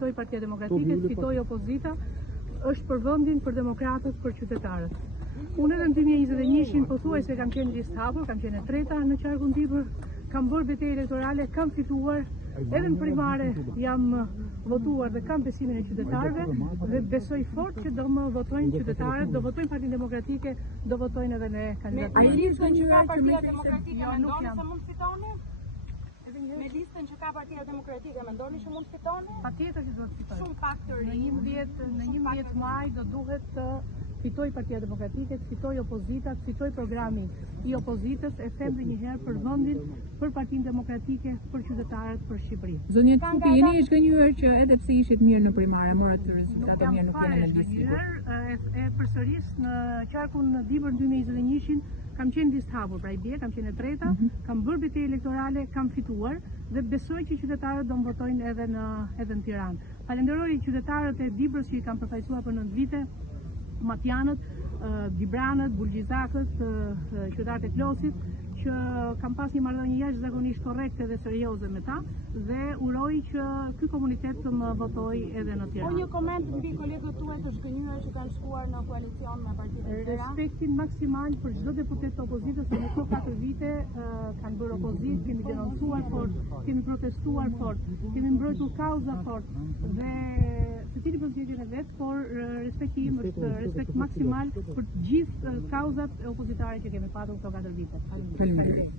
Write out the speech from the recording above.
fitoj Partia Demokratike, të fitoj opozita, është për vendin, për demokratët, për qytetarët. Unë edhe në 2021 pothuajse kam qenë listë hapur, kam qenë e treta në qarkun tipër, kam bërë betejë elektorale, kam fituar, edhe në primare jam votuar dhe kam besimin e qytetarëve dhe besoj fort që do më votojnë qytetarët, do votojnë Partinë Demokratike, do votojnë edhe ne kandidaturën. Me listën që ka Partia Demokratike, mendoni se mund fitoni? Me listën që ka Partia Demokratike, mendoni që mund fitoni? Patjetër që do të fitojë. Shumë pak të rinj. Në 11 maj do duhet të fitoj Partia Demokratike, të fitoj opozita, të fitoj programi i opozitës, e them edhe një herë për vendin, për Partinë Demokratike, për qytetarët, për Shqipërinë. Zonja Çupi, jeni e zgënjur që edhe pse ishit mirë në primare, morët rezultate mirë, nuk jeni në listë. E përsëris në qarkun dhibër 2021 kam qenë listë hapur, pra i bie, kam qenë e treta, kam bërë betejë elektorale, kam fituar dhe besoj që qytetarët do më votojnë edhe në Tiranë. Falenderoj qytetarët e Dibrës që i kam përfaqësuar për 9 vite, Matjanët, Dibranët, Bulgjizakët, qytetarët e Klosit, që kam pas një marrëdhënie jashtëzakonisht korrekte dhe serioze me ta dhe uroj që ky komunitet të më votojë edhe në Tiranë. Po një koment mbi kolegët tuaj të zgënjur që kanë shkuar në koalicion me Partinë e Tiranë. Respektin maksimal për çdo deputet të opozitës, që në këto 4 vite kanë bërë opozitë, kemi denoncuar fort, kemi protestuar fort, kemi mbrojtur kauza fort dhe secili për zgjedhjen e vet, por respekti im është respekt maksimal për të gjithë kauzat e opozitare që kemi patur këto 4 vite. Faleminderit.